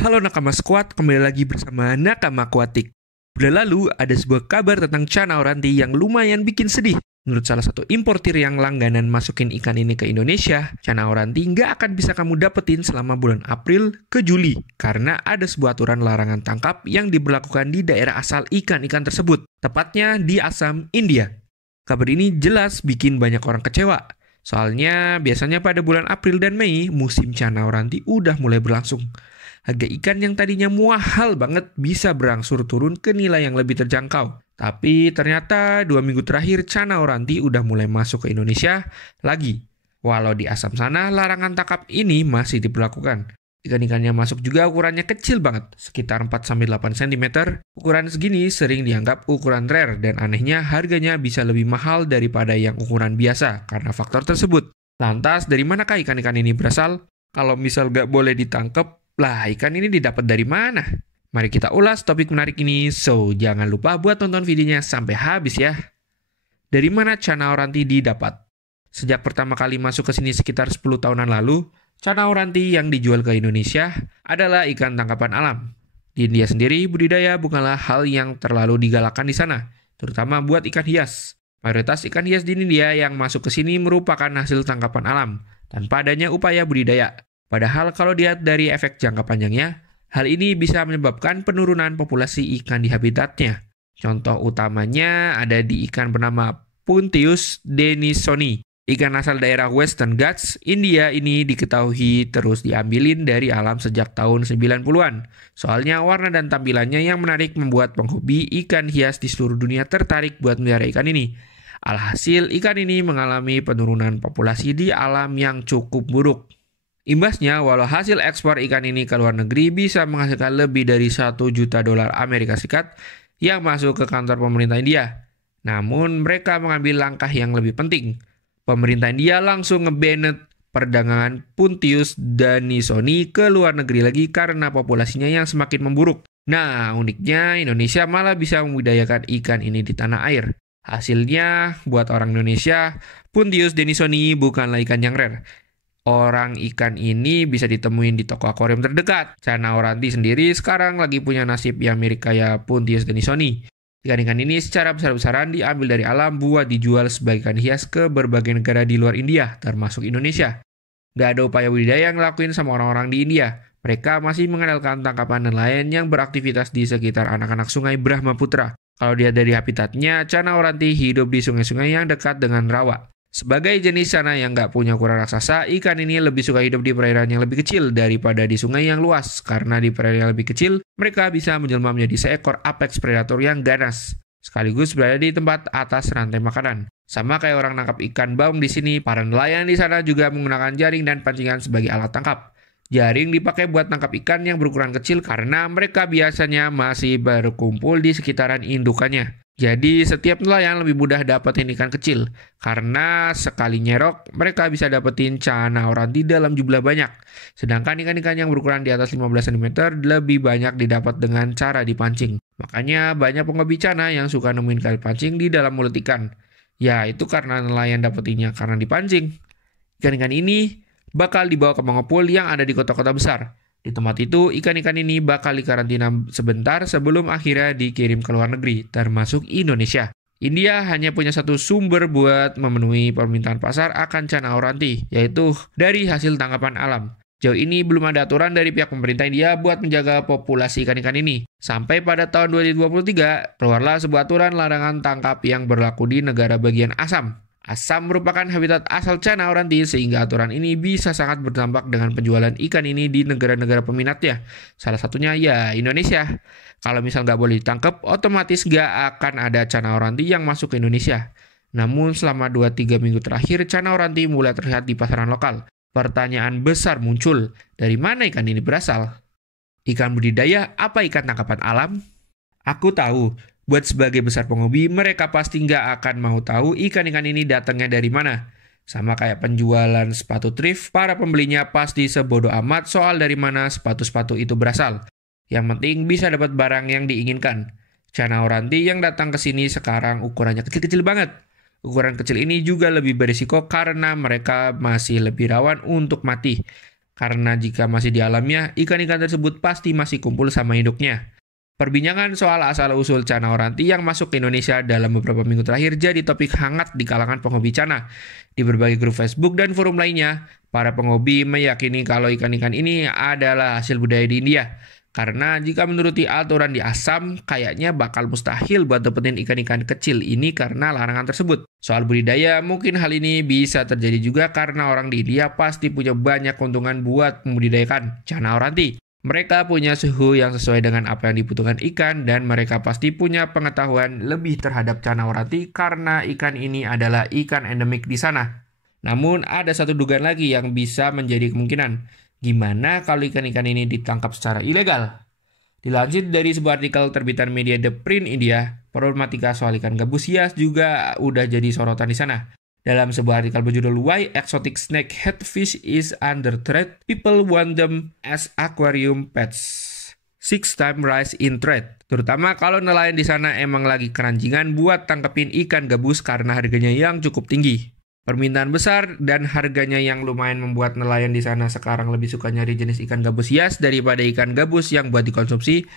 Halo Nakama Squad, kembali lagi bersama Nakama Aquatic. Bulan lalu ada sebuah kabar tentang Chana Oranti yang lumayan bikin sedih. Menurut salah satu importir yang langganan masukin ikan ini ke Indonesia, Chana Oranti nggak akan bisa kamu dapetin selama bulan April ke Juli karena ada sebuah aturan larangan tangkap yang diberlakukan di daerah asal ikan-ikan tersebut, tepatnya di Assam, India. Kabar ini jelas bikin banyak orang kecewa. Soalnya biasanya pada bulan April dan Mei, musim Chana Oranti udah mulai berlangsung. Harga ikan yang tadinya mahal banget bisa berangsur turun ke nilai yang lebih terjangkau. Tapi ternyata 2 minggu terakhir Chana Oranti udah mulai masuk ke Indonesia lagi. Walau di Assam sana larangan tangkap ini masih diberlakukan. Ikan-ikan yang masuk juga ukurannya kecil banget, sekitar 4-8 cm. Ukuran segini sering dianggap ukuran rare dan anehnya harganya bisa lebih mahal daripada yang ukuran biasa karena faktor tersebut. Lantas dari manakah ikan-ikan ini berasal? Kalau misal gak boleh ditangkap, lah ikan ini didapat dari mana? Mari kita ulas topik menarik ini, so jangan lupa buat tonton videonya sampai habis ya. Dari mana Chana Oranti didapat? Sejak pertama kali masuk ke sini sekitar 10 tahunan lalu, Chana Oranti yang dijual ke Indonesia adalah ikan tangkapan alam. Di India sendiri, budidaya bukanlah hal yang terlalu digalakkan di sana, terutama buat ikan hias. Mayoritas ikan hias di India yang masuk ke sini merupakan hasil tangkapan alam, tanpa adanya upaya budidaya. Padahal kalau dilihat dari efek jangka panjangnya, hal ini bisa menyebabkan penurunan populasi ikan di habitatnya. Contoh utamanya ada di ikan bernama Puntius denisoni. Ikan asal daerah Western Ghats, India ini diketahui terus diambilin dari alam sejak tahun 90-an. Soalnya warna dan tampilannya yang menarik membuat penghobi ikan hias di seluruh dunia tertarik buat melihara ikan ini. Alhasil ikan ini mengalami penurunan populasi di alam yang cukup buruk. Imbasnya, walau hasil ekspor ikan ini ke luar negeri bisa menghasilkan lebih dari $1 juta Amerika Serikat yang masuk ke kantor pemerintah India. Namun, mereka mengambil langkah yang lebih penting. Pemerintah India langsung nge-ban perdagangan Puntius denisoni ke luar negeri lagi karena populasinya yang semakin memburuk. Nah, uniknya Indonesia malah bisa membudidayakan ikan ini di tanah air. Hasilnya, buat orang Indonesia, Puntius denisoni bukanlah ikan yang rare. Orang ikan ini bisa ditemuin di toko akuarium terdekat. Chana Oranti sendiri sekarang lagi punya nasib yang mirip kayak Puntius denisoni. Ikan-ikan ini secara besar-besaran diambil dari alam buat dijual sebagai ikan hias ke berbagai negara di luar India, termasuk Indonesia. Gak ada upaya budidaya yang ngelakuin sama orang-orang di India. Mereka masih mengandalkan tangkapan nelayan yang beraktivitas di sekitar anak-anak sungai Brahmaputra. Kalau dia dari habitatnya, Chana Oranti hidup di sungai-sungai yang dekat dengan rawa. Sebagai jenis chana yang nggak punya ukuran raksasa, ikan ini lebih suka hidup di perairan yang lebih kecil daripada di sungai yang luas. Karena di perairan yang lebih kecil, mereka bisa menjelma menjadi seekor apex predator yang ganas, sekaligus berada di tempat atas rantai makanan. Sama kayak orang nangkap ikan baung di sini, para nelayan di sana juga menggunakan jaring dan pancingan sebagai alat tangkap. Jaring dipakai buat tangkap ikan yang berukuran kecil karena mereka biasanya masih berkumpul di sekitaran indukannya. Jadi setiap nelayan lebih mudah dapetin ikan kecil, karena sekali nyerok mereka bisa dapetin Chana Oranti dalam jumlah banyak. Sedangkan ikan-ikan yang berukuran di atas 15 cm lebih banyak didapat dengan cara dipancing. Makanya banyak penghobi Chana yang suka nemuin kali pancing di dalam mulut ikan. Ya itu karena nelayan dapetinnya karena dipancing. Ikan-ikan ini bakal dibawa ke pengepul yang ada di kota-kota besar. Di tempat itu, ikan-ikan ini bakal dikarantina sebentar sebelum akhirnya dikirim ke luar negeri, termasuk Indonesia. India hanya punya satu sumber buat memenuhi permintaan pasar akan Chana Oranti, yaitu dari hasil tangkapan alam. Jauh ini belum ada aturan dari pihak pemerintah India buat menjaga populasi ikan-ikan ini. Sampai pada tahun 2023, keluarlah sebuah aturan larangan tangkap yang berlaku di negara bagian Assam. Assam merupakan habitat asal Chana Oranti sehingga aturan ini bisa sangat berdampak dengan penjualan ikan ini di negara-negara peminatnya. Salah satunya ya Indonesia. Kalau misal nggak boleh ditangkap, otomatis nggak akan ada Chana Oranti yang masuk ke Indonesia. Namun selama 2-3 minggu terakhir Chana Oranti mulai terlihat di pasaran lokal. Pertanyaan besar muncul, dari mana ikan ini berasal? Ikan budidaya apa ikan tangkapan alam? Aku tahu. Buat sebagai besar penghobi, mereka pasti nggak akan mau tahu ikan-ikan ini datangnya dari mana. Sama kayak penjualan sepatu thrift, para pembelinya pasti sebodoh amat soal dari mana sepatu-sepatu itu berasal. Yang penting bisa dapat barang yang diinginkan. Chana Oranti yang datang ke sini sekarang ukurannya kecil-kecil banget. Ukuran kecil ini juga lebih berisiko karena mereka masih lebih rawan untuk mati. Karena jika masih di alamnya, ikan-ikan tersebut pasti masih kumpul sama induknya. Perbincangan soal asal-usul cana oranti yang masuk ke Indonesia dalam beberapa minggu terakhir jadi topik hangat di kalangan penghobi cana. Di berbagai grup Facebook dan forum lainnya, para penghobi meyakini kalau ikan-ikan ini adalah hasil budaya di India. Karena jika menuruti aturan di Assam, kayaknya bakal mustahil buat dapetin ikan-ikan kecil ini karena larangan tersebut. Soal budidaya, mungkin hal ini bisa terjadi juga karena orang di India pasti punya banyak keuntungan buat membudidayakan cana oranti. Mereka punya suhu yang sesuai dengan apa yang dibutuhkan ikan dan mereka pasti punya pengetahuan lebih terhadap cana oranti karena ikan ini adalah ikan endemik di sana. Namun ada satu dugaan lagi yang bisa menjadi kemungkinan. Gimana kalau ikan-ikan ini ditangkap secara ilegal? Dilansir dari sebuah artikel terbitan media The Print India, problematika soal ikan gabus hias juga udah jadi sorotan di sana. Dalam sebuah artikel berjudul Why Exotic Snakehead Fish is Under Threat, People Want Them as Aquarium Pets. 6-time rise in trade. Terutama kalau nelayan di sana emang lagi keranjingan buat tangkepin ikan gabus karena harganya yang cukup tinggi. Permintaan besar dan harganya yang lumayan membuat nelayan di sana sekarang lebih suka nyari jenis ikan gabus hias daripada ikan gabus yang buat dikonsumsi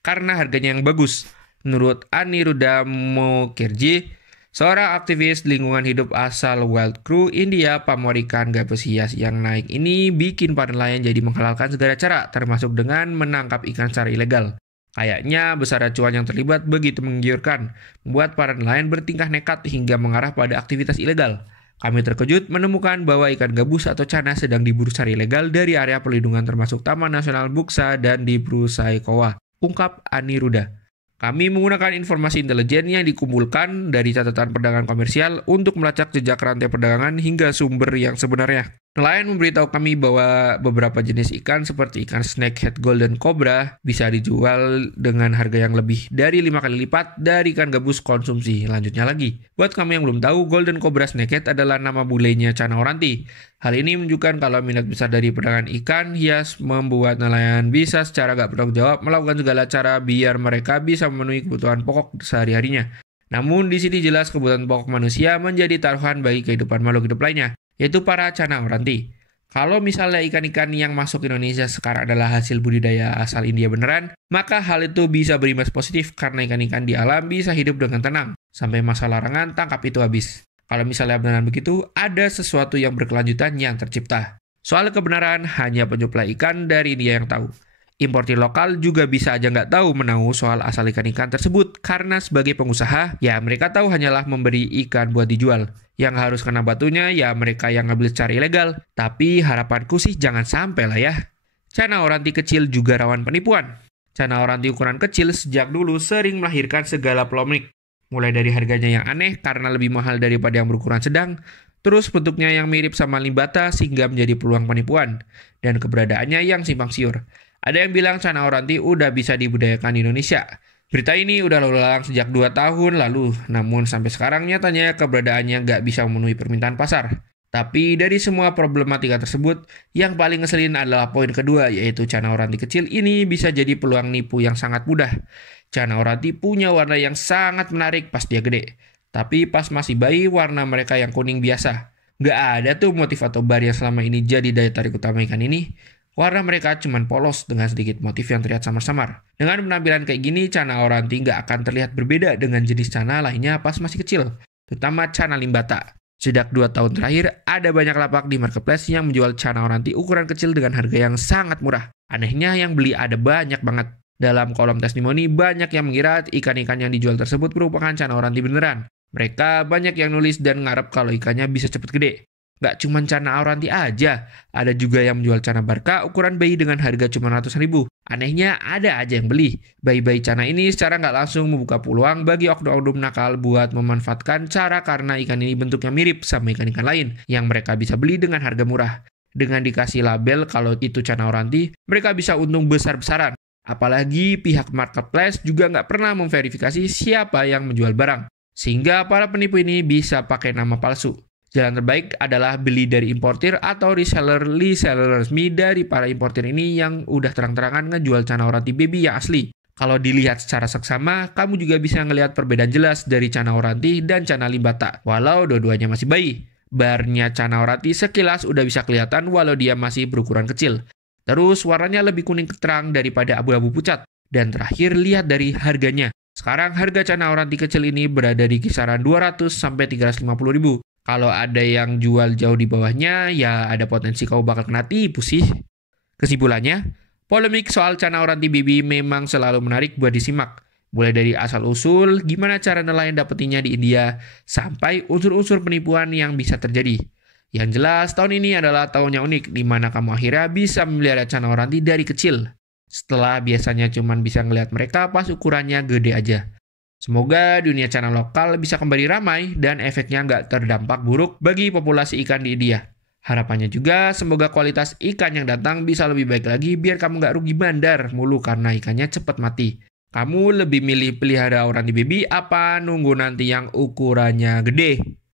karena harganya yang bagus. Menurut Aniruddha Mukherjee, seorang aktivis lingkungan hidup asal Wild Crew India, pamor ikan gabus hias yang naik ini bikin para nelayan jadi menghalalkan segala cara, termasuk dengan menangkap ikan secara ilegal. Kayaknya besar acuan yang terlibat begitu menggiurkan, membuat para nelayan bertingkah nekat hingga mengarah pada aktivitas ilegal. Kami terkejut menemukan bahwa ikan gabus atau cana sedang diburu secara ilegal dari area perlindungan termasuk Taman Nasional Buksa dan di Prusaikowa, ungkap Aniruddha. Kami menggunakan informasi intelijen yang dikumpulkan dari catatan perdagangan komersial untuk melacak jejak rantai perdagangan hingga sumber yang sebenarnya. Nelayan memberitahu kami bahwa beberapa jenis ikan seperti ikan snakehead golden cobra bisa dijual dengan harga yang lebih dari 5 kali lipat dari ikan gabus konsumsi. Lanjutnya lagi, buat kamu yang belum tahu, golden cobra snakehead adalah nama bulenya cana oranti. Hal ini menunjukkan kalau minat besar dari perdagangan ikan hias membuat nelayan bisa secara gak bertanggung jawab melakukan segala cara biar mereka bisa memenuhi kebutuhan pokok sehari-harinya. Namun di sini jelas kebutuhan pokok manusia menjadi taruhan bagi kehidupan makhluk hidup lainnya, yaitu para cana oranti. Kalau misalnya ikan-ikan yang masuk Indonesia sekarang adalah hasil budidaya asal India beneran, maka hal itu bisa berimbas positif karena ikan-ikan di alam bisa hidup dengan tenang, sampai masa larangan tangkap itu habis. Kalau misalnya beneran begitu, ada sesuatu yang berkelanjutan yang tercipta. Soal kebenaran, hanya penyuplai ikan dari India yang tahu. Importir lokal juga bisa aja nggak tahu menahu soal asal ikan-ikan tersebut karena sebagai pengusaha, ya mereka tahu hanyalah memberi ikan buat dijual. Yang harus kena batunya ya mereka yang ngambil secara ilegal. Tapi harapanku sih jangan sampai lah ya. Cana oranti kecil juga rawan penipuan. Cana oranti ukuran kecil sejak dulu sering melahirkan segala polemik. Mulai dari harganya yang aneh karena lebih mahal daripada yang berukuran sedang, terus bentuknya yang mirip sama limbata sehingga menjadi peluang penipuan, dan keberadaannya yang simpang siur. Ada yang bilang cana oranti udah bisa dibudidayakan di Indonesia. Berita ini udah lalu lalang sejak 2 tahun lalu, namun sampai sekarang nyatanya keberadaannya nggak bisa memenuhi permintaan pasar. Tapi dari semua problematika tersebut, yang paling ngeselin adalah poin kedua, yaitu cana oranti kecil ini bisa jadi peluang nipu yang sangat mudah. Cana oranti punya warna yang sangat menarik pas dia gede. Tapi pas masih bayi, warna mereka yang kuning biasa. Nggak ada tuh motif atau bar yang selama ini jadi daya tarik utama ikan ini. Warna mereka cuma polos dengan sedikit motif yang terlihat samar-samar. Dengan penampilan kayak gini, cana oranti nggak akan terlihat berbeda dengan jenis cana lainnya pas masih kecil, terutama cana limbata. Sejak 2 tahun terakhir, ada banyak lapak di marketplace yang menjual cana oranti ukuran kecil dengan harga yang sangat murah. Anehnya yang beli ada banyak banget. Dalam kolom testimoni, banyak yang mengira ikan-ikan yang dijual tersebut merupakan cana oranti beneran. Mereka banyak yang nulis dan ngarep kalau ikannya bisa cepet gede. Gak cuma cana oranti aja, ada juga yang menjual cana barca ukuran bayi dengan harga cuma ratusan ribu. Anehnya ada aja yang beli. Bayi-bayi cana ini secara nggak langsung membuka peluang bagi oknum-oknum nakal buat memanfaatkan cara karena ikan ini bentuknya mirip sama ikan-ikan lain yang mereka bisa beli dengan harga murah. Dengan dikasih label kalau itu cana oranti, mereka bisa untung besar-besaran. Apalagi pihak marketplace juga nggak pernah memverifikasi siapa yang menjual barang. Sehingga para penipu ini bisa pakai nama palsu. Jalan terbaik adalah beli dari importir atau reseller resmi dari para importir ini yang udah terang-terangan ngejual cana oranti baby yang asli. Kalau dilihat secara seksama, kamu juga bisa ngelihat perbedaan jelas dari cana oranti dan cana limbata, walau dua-duanya masih bayi. Barnya Chana Oranti sekilas udah bisa kelihatan walau dia masih berukuran kecil. Terus warnanya lebih kuning terang daripada abu-abu pucat. Dan terakhir lihat dari harganya. Sekarang harga Chana Oranti kecil ini berada di kisaran 200 sampai 350 ribu. Kalau ada yang jual jauh di bawahnya, ya ada potensi kau bakal kena tipu sih. Kesimpulannya, polemik soal Chana Oranti BB memang selalu menarik buat disimak. Mulai dari asal-usul, gimana cara nelayan dapetinnya di India, sampai unsur-unsur penipuan yang bisa terjadi. Yang jelas, tahun ini adalah tahun yang unik, di mana kamu akhirnya bisa memelihara Chana Oranti dari kecil. Setelah biasanya cuma bisa ngelihat mereka pas ukurannya gede aja. Semoga dunia Chana lokal bisa kembali ramai dan efeknya nggak terdampak buruk bagi populasi ikan di India. Harapannya juga semoga kualitas ikan yang datang bisa lebih baik lagi biar kamu nggak rugi bandar mulu karena ikannya cepat mati. Kamu lebih milih pelihara Oranti baby apa nunggu nanti yang ukurannya gede?